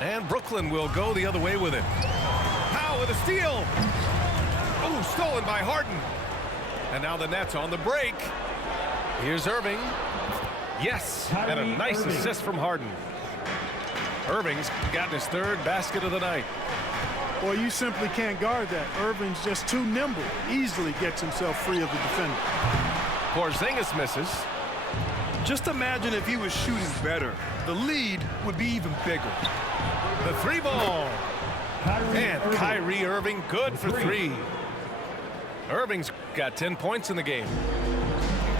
And Brooklyn will go the other way with it. Powell with a steal. Oh, stolen by Harden. And now the Nets on the break. Here's Irving. Yes, and a nice assist from Harden. Irving's gotten his third basket of the night. Boy, you simply can't guard that. Irving's just too nimble. Easily gets himself free of the defender. Porzingis misses. Just imagine if he was shooting better. The lead would be even bigger. The three ball. And Kyrie Irving good for three. Irving's got 10 points in the game.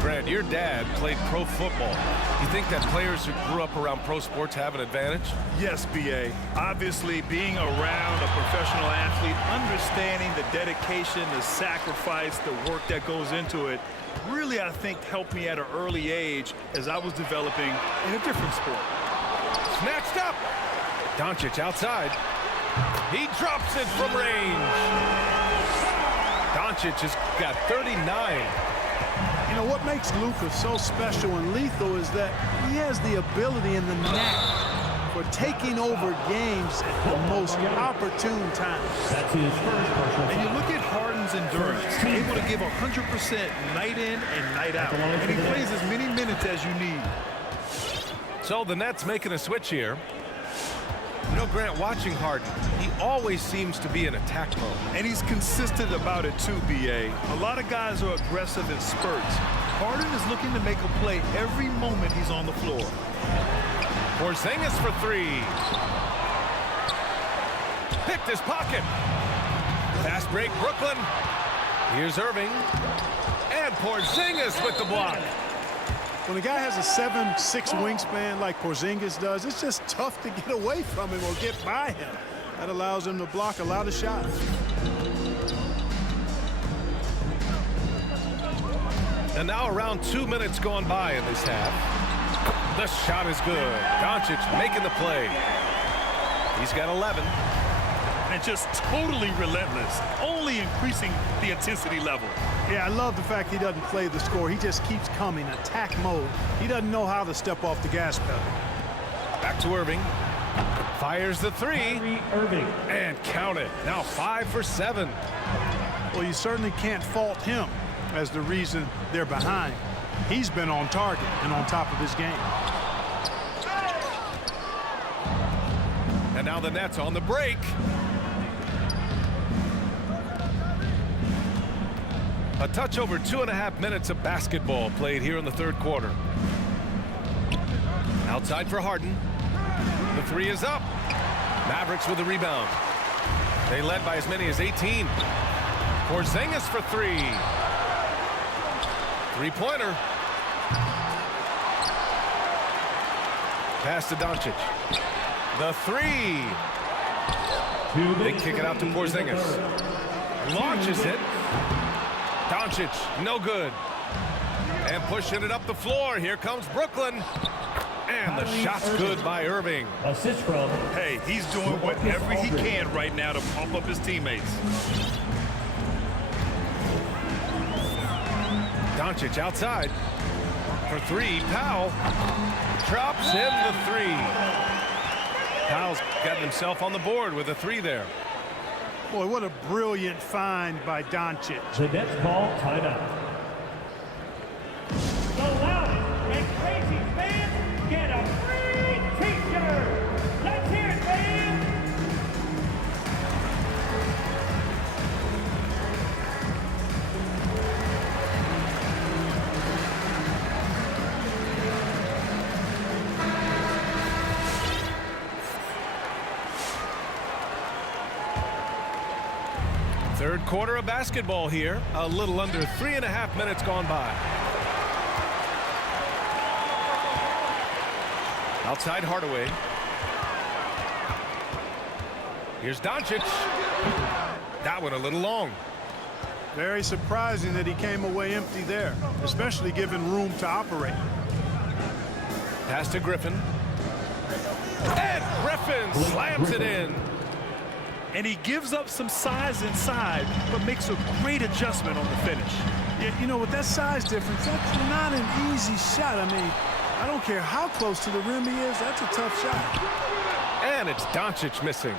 Grant, your dad played pro football. You think that players who grew up around pro sports have an advantage? Yes, B.A. Obviously, being around a professional athlete, understanding the dedication, the sacrifice, the work that goes into it, really, I think, helped me at an early age as I was developing in a different sport. Snatched up. Doncic outside. He drops it from range. Doncic has got 39. You know, what makes Luka so special and lethal is that he has the ability and the knack for taking over games at the most opportune times. That's his first personal. And you look at Harden's endurance, able to give 100% night in and night out. And he plays as many minutes as you need. So the Nets making a switch here. You know, Grant, watching Harden, he always seems to be in attack mode. And he's consistent about it too, B.A. A lot of guys are aggressive in spurts. Harden is looking to make a play every moment he's on the floor. Porzingis for three. Picked his pocket. Fast break, Brooklyn. Here's Irving. And Porzingis with the block. When a guy has a 7'6" wingspan like Porzingis does, it's just tough to get away from him or get by him. That allows him to block a lot of shots. And now around 2 minutes gone by in this half. The shot is good. Doncic making the play. He's got 11. And just totally relentless, only increasing the intensity level. Yeah, I love the fact he doesn't play the score. He just keeps coming, attack mode. He doesn't know how to step off the gas pedal. Back to Irving. Fires the three. Kyrie Irving. And count it. Now 5 for 7. Well, you certainly can't fault him as the reason they're behind. He's been on target and on top of his game. And now the Nets on the break. A touch over 2.5 minutes of basketball played here in the third quarter. Outside for Harden. The three is up. Mavericks with the rebound. They led by as many as 18. Porzingis for three. Three-pointer. Pass to Doncic. The three. They kick it out to Porzingis. Launches it. Doncic, no good. And pushing it up the floor. Here comes Brooklyn. And the shot's good by Irving. Assist from. Hey, he's doing whatever he can right now to pump up his teammates. Doncic outside. For three, Powell. Drops in the three. Powell's gotten himself on the board with a three there. Boy, what a brilliant find by Doncic. The Nets call timeout. The loudest and crazy fans get a free t-shirt. Let's hear it, fans. Third quarter of basketball here. A little under 3.5 minutes gone by. Outside Hardaway. Here's Doncic. That one a little long. Very surprising that he came away empty there, especially given room to operate. Pass to Griffin. And Griffin slams it in. And he gives up some size inside, but makes a great adjustment on the finish. Yeah, you know, with that size difference, that's not an easy shot. I mean, I don't care how close to the rim he is, that's a tough shot. And And it's Doncic missing.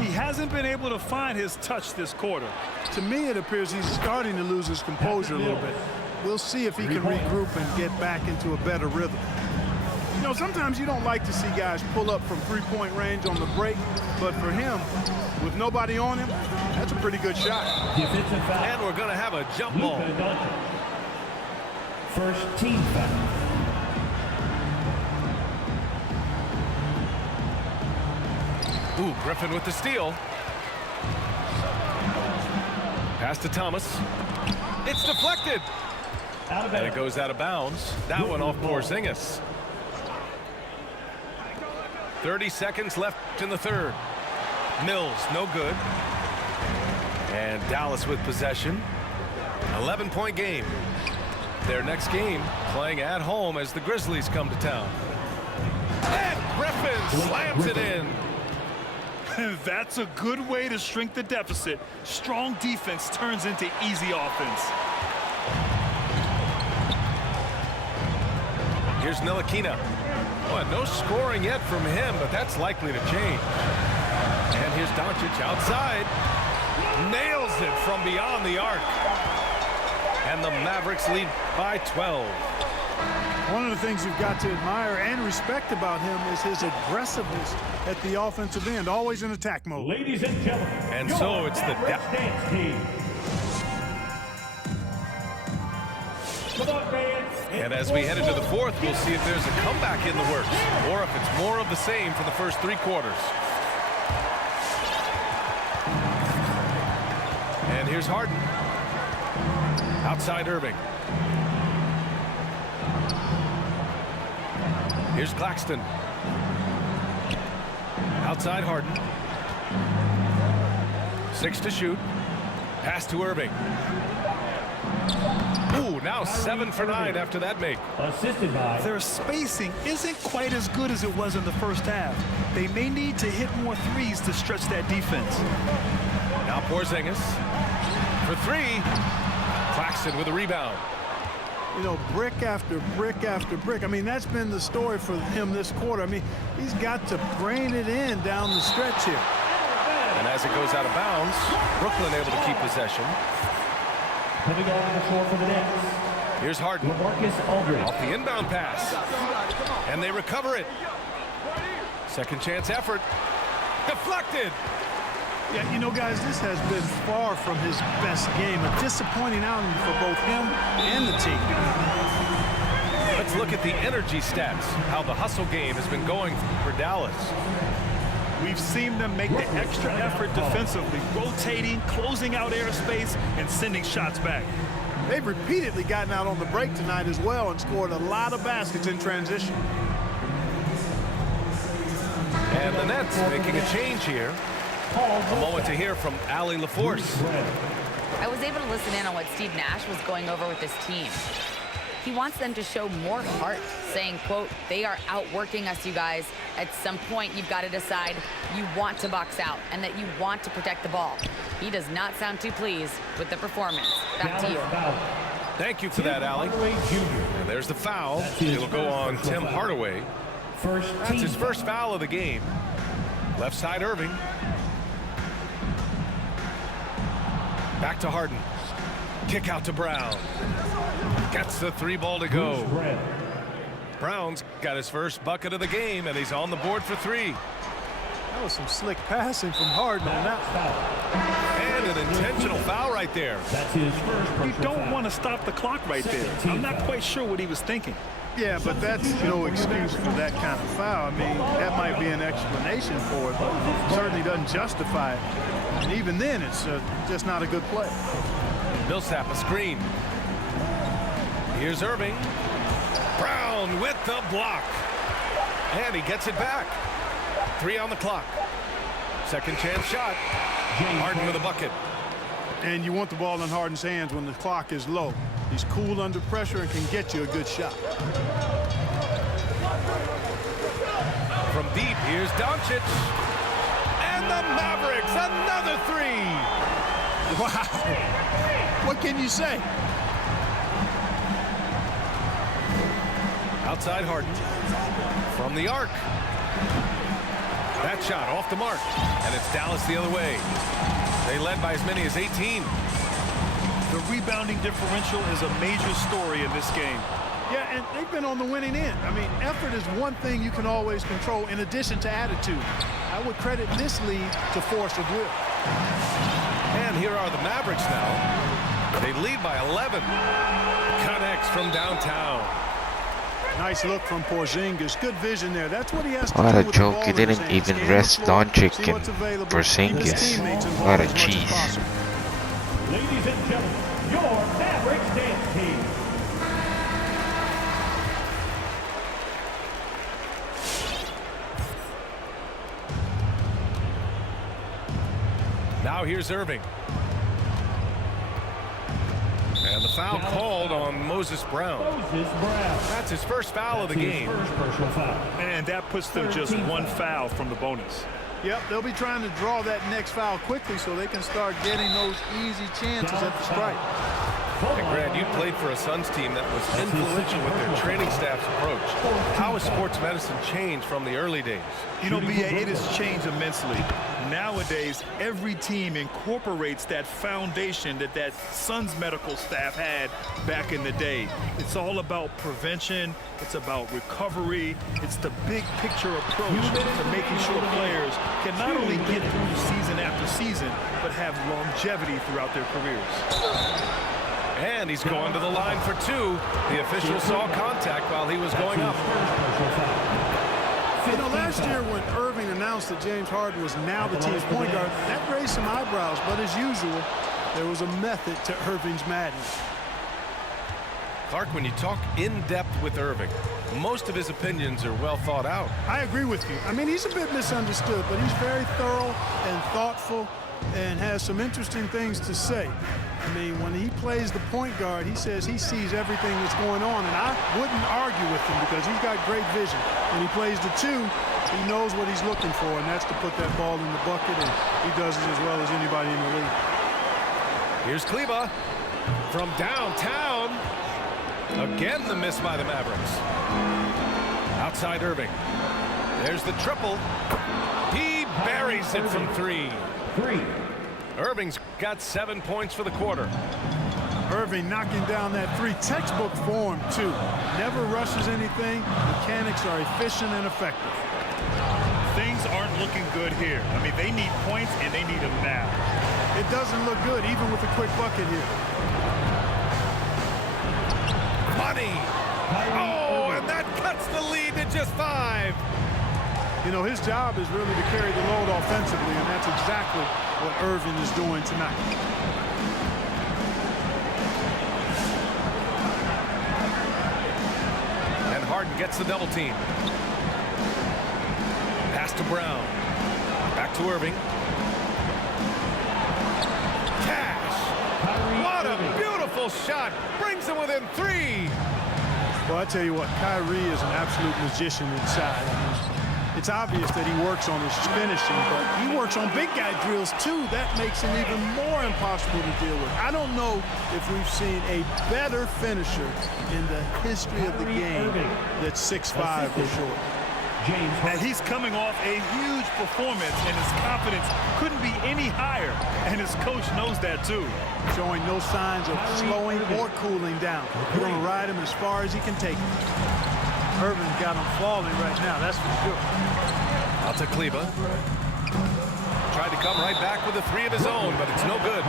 He hasn't been able to find his touch this quarter. To me, it appears he's starting to lose his composure a little bit. We'll see if he can regroup and get back into a better rhythm. You know, sometimes you don't like to see guys pull up from three-point range on the break, but for him, with nobody on him, that's a pretty good shot. Defensive foul. And we're going to have a jump ball. Luka Doncic. First team foul. Ooh, Griffin with the steal. Pass to Thomas. It's deflected. Out of And it bounds. goes out of bounds. That one off Porzingis. 30 seconds left in the third. Mills, no good. And Dallas with possession. 11-point game. Their next game playing at home as the Grizzlies come to town. And Griffin slams it in. That's a good way to shrink the deficit. Strong defense turns into easy offense. Here's Ntilikina. Well, no scoring yet from him, but that's likely to change. And here's Doncic outside. Nails it from beyond the arc. And the Mavericks lead by 12. One of the things you've got to admire and respect about him is his aggressiveness at the offensive end, always in attack mode. Ladies and gentlemen, And your so it's the Mavericks dance team. Come on, fans. And as we head into the fourth, we'll see if there's a comeback in the works or if it's more of the same for the first three quarters. And here's Harden. Outside Irving. Here's Claxton. Outside Harden. 6 to shoot. Pass to Irving. Ooh, now 7 for 9 after that make. Assisted by Their spacing isn't quite as good as it was in the first half. They may need to hit more threes to stretch that defense. Now Porzingis for 3. Claxton with a rebound. You know, brick after brick after brick. I mean, that's been the story for him this quarter. I mean, he's got to brain it in down the stretch here. And as it goes out of bounds, Brooklyn able to keep possession. coming on the floor for the Nets. Here's Harden. LaMarcus Aldridge. Off the inbound pass. And they recover it. Second chance effort. Deflected. Yeah, you know, guys, this has been far from his best game. A disappointing outing for both him and the team. Let's look at the energy stats, how the hustle game has been going for Dallas. We've seen them make the extra effort defensively, rotating, closing out airspace, and sending shots back. They've repeatedly gotten out on the break tonight as well and scored a lot of baskets in transition. And the Nets making a change here. A moment to hear from Allie LaForce. I was able to listen in on what Steve Nash was going over with his team. He wants them to show more heart, saying, quote, they are outworking us, you guys. At some point, you've got to decide you want to box out and that you want to protect the ball. He does not sound too pleased with the performance. Back to you. Thank you for that, Allie. And there's the foul. It'll go on Tim Hardaway. That's his first foul of the game. Left side Irving. Back to Harden. Kick out to Brown. Gets the 3 ball to go. Brown's got his first bucket of the game, and he's on the board for 3. That was some slick passing from Harden on that. And an intentional foul right there. That's his first You don't want to stop the clock right there. I'm not quite sure what he was thinking. Yeah, but that's no excuse for that kind of foul. I mean, that might be an explanation for it, but it certainly doesn't justify it. And even then, it's just not a good play. Millsap a screen. Here's Irving. Brown with the block. And he gets it back. 3 on the clock. Second chance shot. Harden with a bucket. And you want the ball in Harden's hands when the clock is low. He's cool under pressure and can get you a good shot. From deep, here's Doncic. And the Mavericks, another 3. Wow. What can you say? Outside Harden. From the arc. that shot off the mark. And it's Dallas the other way. They led by as many as 18. The rebounding differential is a major story in this game. Yeah, and they've been on the winning end. I mean, effort is one thing you can always control in addition to attitude. I would credit this lead to force of will. And here are the Mavericks now. They lead by 11. Connects from downtown. Nice look from Porzingis. Good vision there. That's what he has to What do a with the joke, ball he in his didn't hands. even Scan the rest floor, Doncic see what's and available, Porzingis. keep his teammates involved What a as much as cheese. possible. Ladies and gentlemen, your Mavericks dance team. Now here's Irving. And the foul called on Moses Brown. Moses Brown. That's his first foul of the game. First personal foul. And that puts them just one foul from the bonus. Yep, they'll be trying to draw that next foul quickly so they can start getting those easy chances at the strike. And Grant, you played for a Suns team that was influential with their training staff's approach. How has sports medicine changed from the early days? You know, B.A., it has changed immensely. Nowadays, every team incorporates that foundation that Suns medical staff had back in the day. It's all about prevention. It's about recovery. It's the big picture approach to making sure players can not only get through season after season, but have longevity throughout their careers. And he's going to the line for two. The official saw contact while he was going up. You know, last year when Irving announced that James Harden was now the team's point guard, that raised some eyebrows, but as usual, there was a method to Irving's madness. Clark, when you talk in depth with Irving, most of his opinions are well thought out. I agree with you. I mean, he's a bit misunderstood, but he's very thorough and thoughtful and has some interesting things to say. I mean, when he plays the point guard, he says he sees everything that's going on, and I wouldn't argue with him because he's got great vision. When he plays the two, he knows what he's looking for, and that's to put that ball in the bucket, and he does it as well as anybody in the league. Here's Kleba from downtown. Again, the miss by the Mavericks. Outside Irving. There's the triple. He buries it from three. Irving's got 7 points for the quarter. Irving knocking down that three, textbook form too. Never rushes anything. Mechanics are efficient and effective. Things aren't looking good here. I mean, they need points, and they need them now. It doesn't look good, even with a quick bucket here. Money. Oh, and that cuts the lead to just 5. You know, his job is really to carry the load offensively, and that's exactly what Irving is doing tonight. And Harden gets the double team. Pass to Brown. Back to Irving. Cash. What a beautiful shot. Brings him within 3. Well, I tell you what, Kyrie is an absolute magician inside. I mean, it's obvious that he works on his finishing, but he works on big guy drills too. That makes him even more impossible to deal with. I don't know if we've seen a better finisher in the history of the game that's 6'5" for sure. And he's coming off a huge performance, and his confidence couldn't be any higher, and his coach knows that too. Showing no signs of slowing or cooling down. We're going to ride him as far as he can take him. Irving's got him falling right now, that's for sure. Out to Kleba. Tried to come right back with a 3 of his own, but it's no good.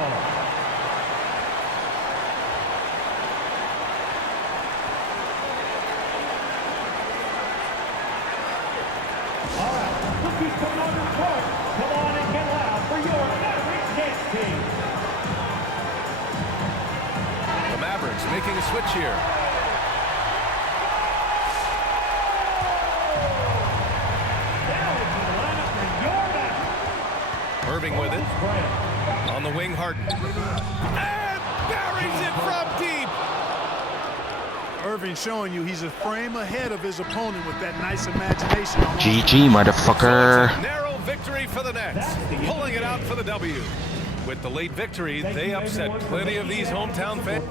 All right, rookies coming on the court. Come on and get loud for your Mavericks dance team. The Mavericks making a switch here. Irving with it. On the wing, Harden. And buries it from deep. Irving showing you he's a frame ahead of his opponent with that nice imagination. GG, motherfucker. So it's a narrow victory for the Nets, pulling it out for the W. With the late victory, they upset plenty of these hometown fans.